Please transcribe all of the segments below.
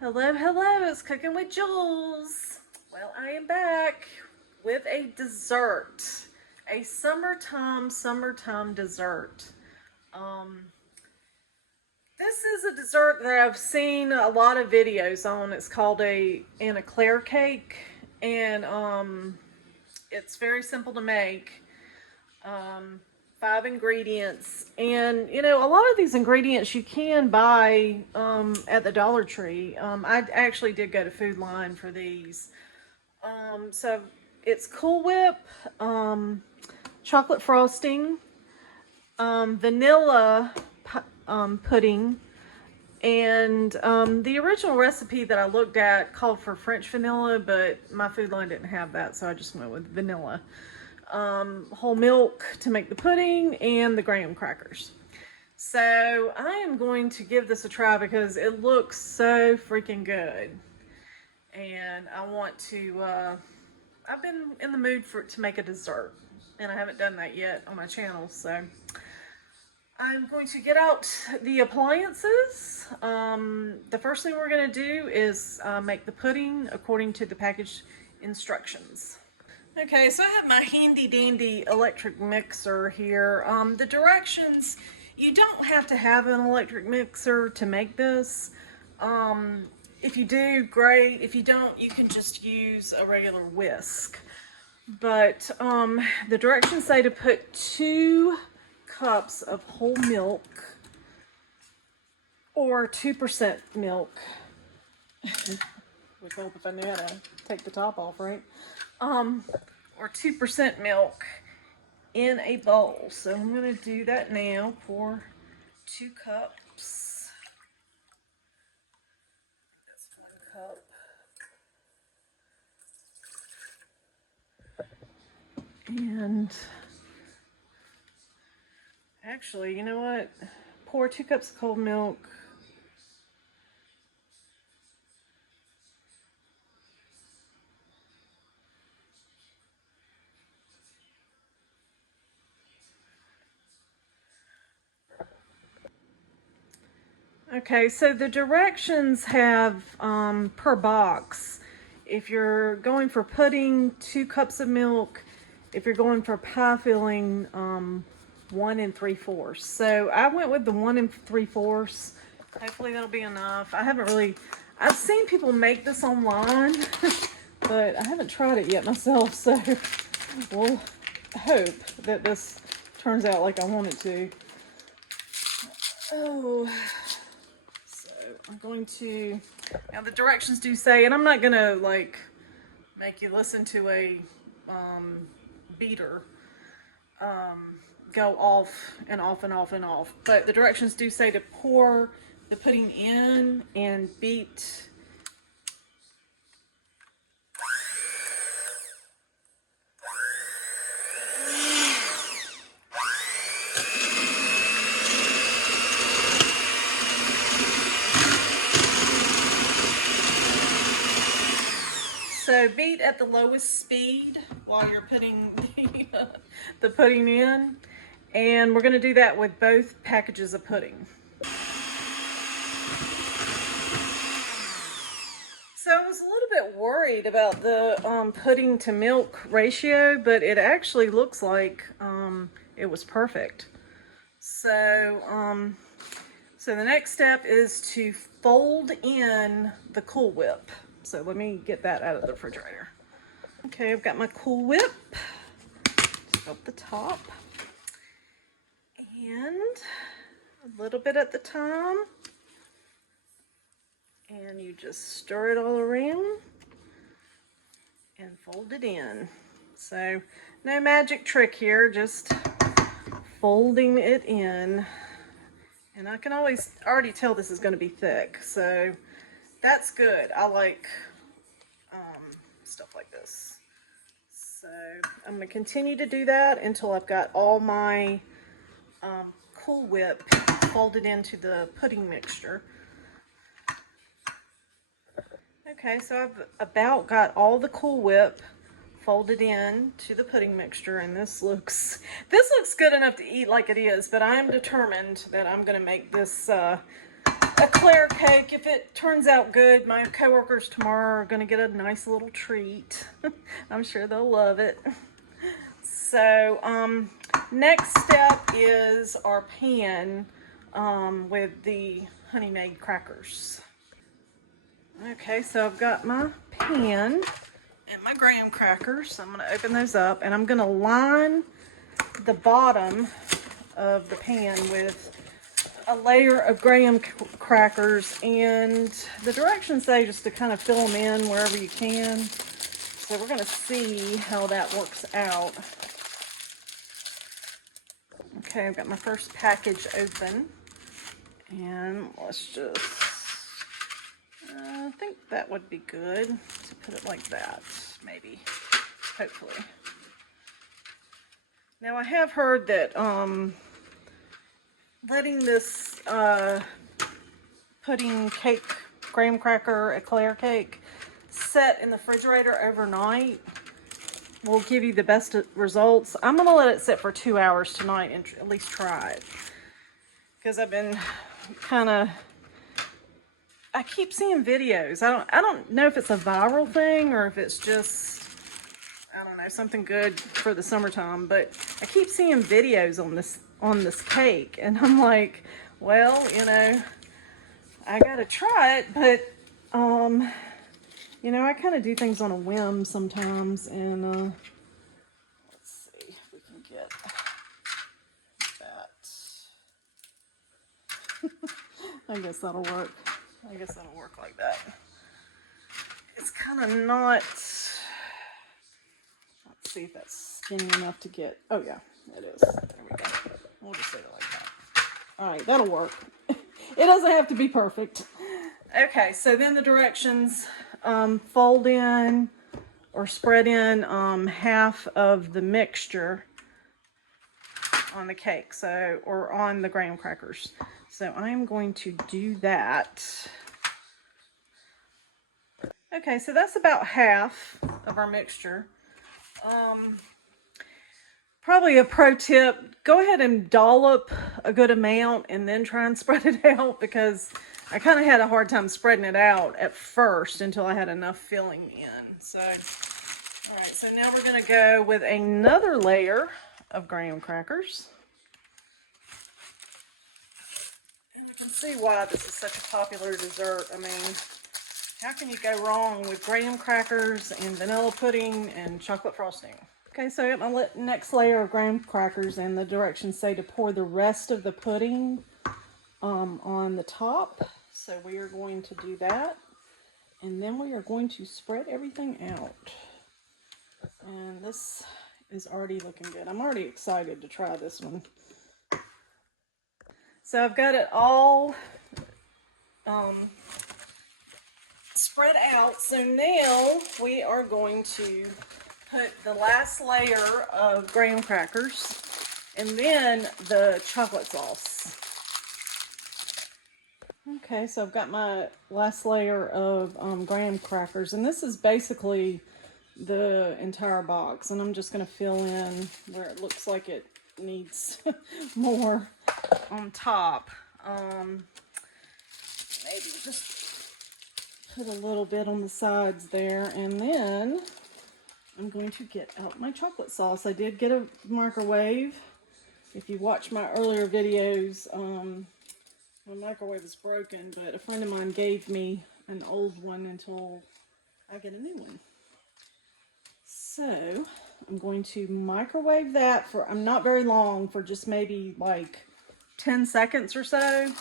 Hello, hello, it's Cooking with Jules. Well, I am back with a dessert, a summertime dessert. This is a dessert that I've seen a lot of videos on. It's called an eclair cake, and it's very simple to make. 5 ingredients, and a lot of these ingredients you can buy at the Dollar Tree. I actually did go to Food Line for these. So it's Cool Whip, chocolate frosting, vanilla pudding, and the original recipe that I looked at called for French vanilla, but my Food Line didn't have that, so I just went with vanilla. Whole milk to make the pudding, and the graham crackers. So I am going to give this a try because it looks so freaking good, and I want to I've been in the mood to make a dessert, and I haven't done that yet on my channel. So I'm going to get out the appliances. The first thing we're going to do is make the pudding according to the package instructions. Okay, so I have my handy dandy electric mixer here. The directions, you don't have to have an electric mixer to make this. If you do, great. If you don't, you can just use a regular whisk. But the directions say to put 2 cups of whole milk or 2% milk. Would help if I knew how to take the top off, right? Or 2% milk in a bowl. So I'm going to do that now. Pour 2 cups. That's 1 cup. And actually, you know what? Pour 2 cups of cold milk. Okay, so the directions have per box. If you're going for pudding, 2 cups of milk. If you're going for pie filling, 1 3/4. So I went with the 1 3/4. Hopefully that'll be enough. I've seen people make this online, but I haven't tried it yet myself. So we'll hope that this turns out like I want it to. Oh. I'm going to, now the directions do say, and I'm not going to like make you listen to a beater go off and off and off and off, but the directions do say to pour the pudding in and beat. So beat at the lowest speed while you're putting the pudding in. And we're going to do that with both packages of pudding. So I was a little bit worried about the pudding to milk ratio, but it actually looks like it was perfect. So, so the next step is to fold in the Cool Whip. So let me get that out of the refrigerator. Okay, I've got my Cool Whip. Just up the top. And a little bit at the time. And you just stir it all around and fold it in. So no magic trick here, just folding it in. And I can already tell this is going to be thick, so that's good. I like stuff like this. So I'm going to continue to do that until I've got all my Cool Whip folded into the pudding mixture. Okay, so I've about got all the Cool Whip folded in to the pudding mixture, and this looks good enough to eat like it is, but I am determined that I'm going to make this eclair cake. If it turns out good, my coworkers tomorrow are going to get a nice little treat. I'm sure they'll love it. So, next step is our pan with the honey made crackers. Okay, so I've got my pan and my graham crackers. I'm going to open those up and I'm going to line the bottom of the pan with a layer of graham crackers, and the directions say just to kind of fill them in wherever you can. So we're going to see how that works out. Okay, I've got my first package open, and let's just, I think that would be good to put it like that, maybe, hopefully. Now I have heard that letting this pudding cake, graham cracker eclair cake set in the refrigerator overnight will give you the best results. I'm gonna let it sit for 2 hours tonight and at least try it, because I've been I keep seeing videos. I don't know if it's a viral thing or if it's just, I don't know, something good for the summertime, but I keep seeing videos on this cake, and I'm like, well, you know, I gotta try it, but you know, I kind of do things on a whim sometimes, and let's see if we can get that. I guess that'll work. I guess that'll work like that. It's kind of not, let's see if that's skinny enough to get, oh yeah, it is. There we go. We'll just leave it like that. All right, that'll work. It doesn't have to be perfect. Okay, so then the directions, fold in or spread in half of the mixture on the cake, so, or on the graham crackers. So I'm going to do that. Okay, so that's about half of our mixture. Probably a pro tip, go ahead and dollop a good amount and then try and spread it out, because I kind of had a hard time spreading it out at first until I had enough filling in. So, all right, so now we're going to go with another layer of graham crackers. And you can see why this is such a popular dessert. I mean, how can you go wrong with graham crackers and vanilla pudding and chocolate frosting? Okay, so I got my next layer of graham crackers, and the directions say to pour the rest of the pudding on the top. So we are going to do that, and then we are going to spread everything out. And this is already looking good. I'm already excited to try this one. So I've got it all spread out. So now we are going to put the last layer of graham crackers and then the chocolate sauce. Okay, so I've got my last layer of graham crackers, and this is basically the entire box, and I'm just going to fill in where it looks like it needs more on top. Maybe just put a little bit on the sides there, and then I'm going to get out my chocolate sauce. I did get a microwave. If you watch my earlier videos, my microwave is broken, but a friend of mine gave me an old one until I get a new one. So I'm going to microwave that for, I'm not very long, for just maybe like 10 seconds or so,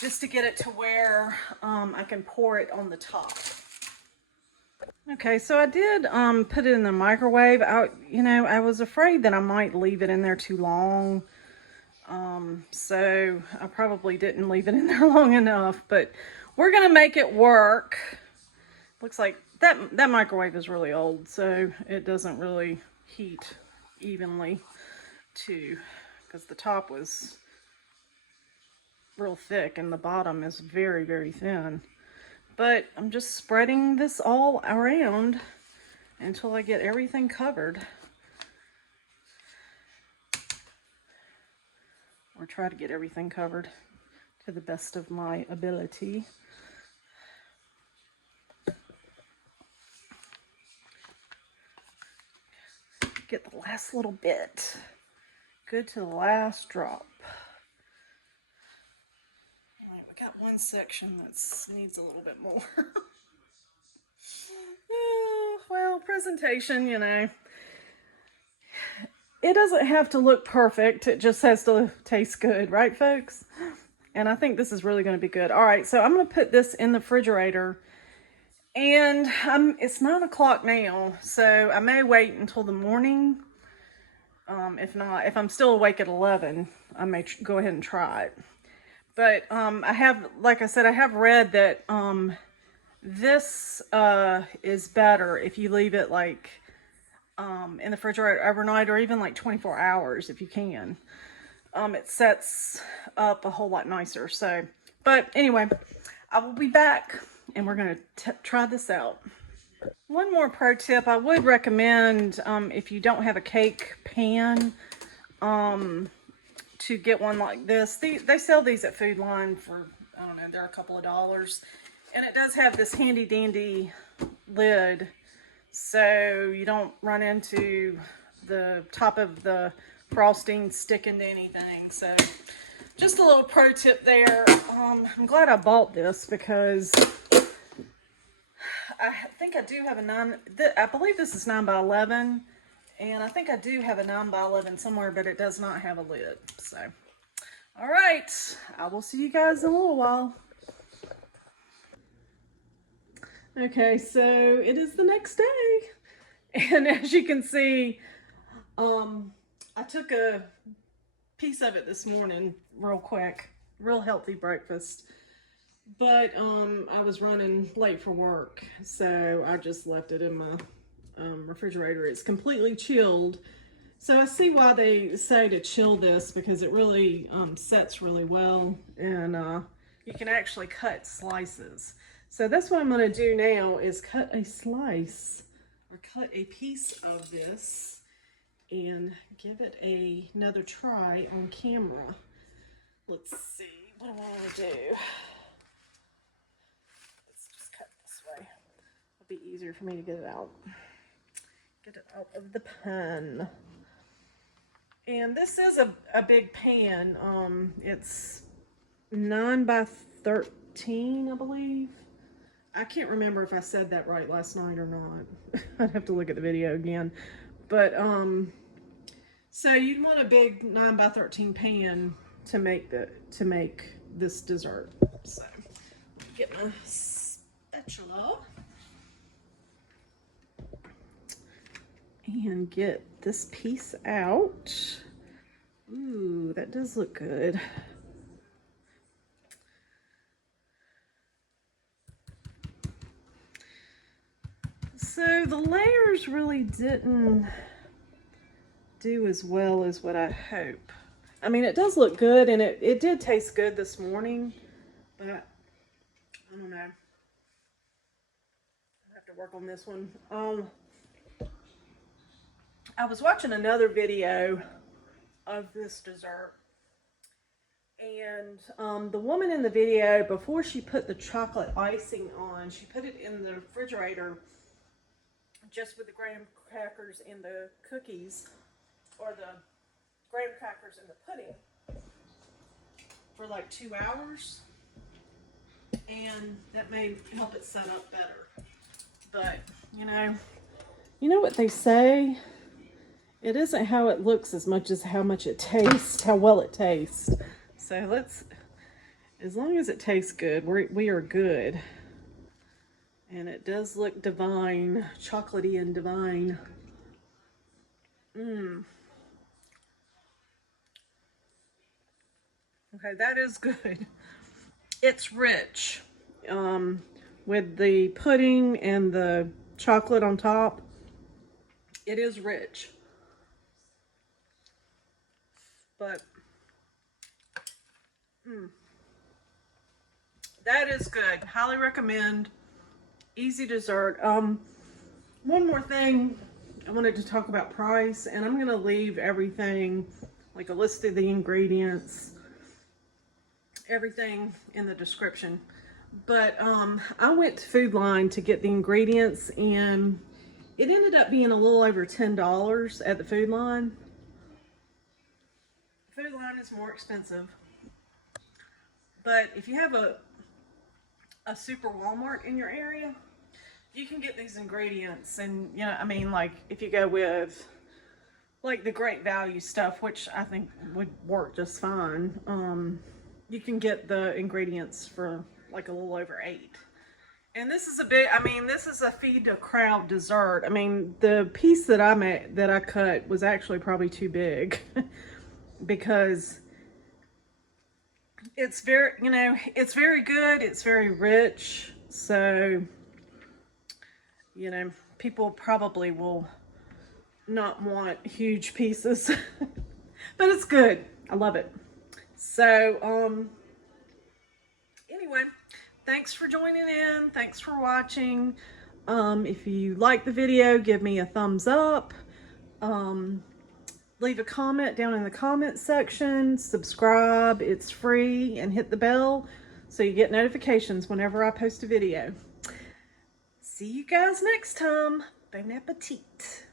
just to get it to where I can pour it on the top. Okay, so I did put it in the microwave. I was afraid that I might leave it in there too long. So I probably didn't leave it in there long enough, but we're gonna make it work. Looks like that microwave is really old, so it doesn't really heat evenly too, because the top was real thick and the bottom is very, very thin. But I'm just spreading this all around until I get everything covered. Or try to get everything covered. to the best of my ability. Get the last little bit. Good to the last drop. All right, we got one section that needs a little bit more. Well, presentation, you know. It doesn't have to look perfect. It just has to taste good, right, folks? And I think this is really going to be good. All right, so I'm going to put this in the refrigerator. And it's 9 o'clock now, so I may wait until the morning. If not, if I'm still awake at 11, I may go ahead and try it. But I have, like I said, I have read that this is better if you leave it like in the refrigerator overnight, or even like 24 hours if you can. It sets up a whole lot nicer. So, but anyway, I will be back and we're going to try this out. One more pro tip I would recommend, if you don't have a cake pan, to get one like this. They sell these at Food Line for, I don't know, they're a couple of dollars. And it does have this handy dandy lid, so you don't run into the top of the frosting sticking to anything. So just a little pro tip there. I'm glad I bought this because I think I do have I believe this is 9 by 11, and I think I do have a 9 by 11 somewhere, but it does not have a lid. So, all right, I will see you guys in a little while. Okay, so it is the next day, and as you can see, I took a piece of it this morning real quick, real healthy breakfast. But I was running late for work, so I just left it in my refrigerator. It's completely chilled. So I see why they say to chill this, because it really sets really well, and you can actually cut slices. So that's what I'm going to do now, is cut a slice or cut a piece of this and give it another try on camera. Let's see, what do I want to do? Be easier for me to get it out of the pan. And this is a big pan. It's 9 by 13, I believe. I can't remember if I said that right last night or not. I'd have to look at the video again. But so you'd want a big 9 by 13 pan to make this dessert. So get my spatula and get this piece out. Ooh, that does look good. So the layers really didn't do as well as what I hope. I mean, it does look good, and it did taste good this morning, but I don't know. I have to work on this one. I was watching another video of this dessert, and the woman in the video, before she put the chocolate icing on, she put it in the refrigerator just with the graham crackers and the cookies, or the graham crackers and the pudding, for like 2 hours, and that may help it set up better. But you know what they say, it isn't how it looks as much as how much it tastes, how well it tastes. So as long as it tastes good, we are good. And it does look divine, chocolatey and divine. Okay, that is good. It's rich. With the pudding and the chocolate on top, it is rich. But that is good. Highly recommend. Easy dessert. One more thing, I wanted to talk about price, and I'm gonna leave everything, like a list of the ingredients everything in the description. But I went to Food Line to get the ingredients, and it ended up being a little over $10 at the Food Line. Food Line is more expensive. But if you have a super Walmart in your area, you can get these ingredients. And, you know, I mean, like, if you go with, like, the Great Value stuff, which I think would work just fine, you can get the ingredients for, like, a little over $8. And this is a big, I mean, this is a feed the crowd dessert. I mean, the piece that I cut was actually probably too big because it's very, you know, it's very good. It's very rich. So, you know, people probably will not want huge pieces, but it's good. I love it. So, anyway, thanks for joining in. Thanks for watching. If you like the video, give me a thumbs up. Leave a comment down in the comment section. Subscribe. It's free. And hit the bell so you get notifications whenever I post a video. See you guys next time. Bon appetit.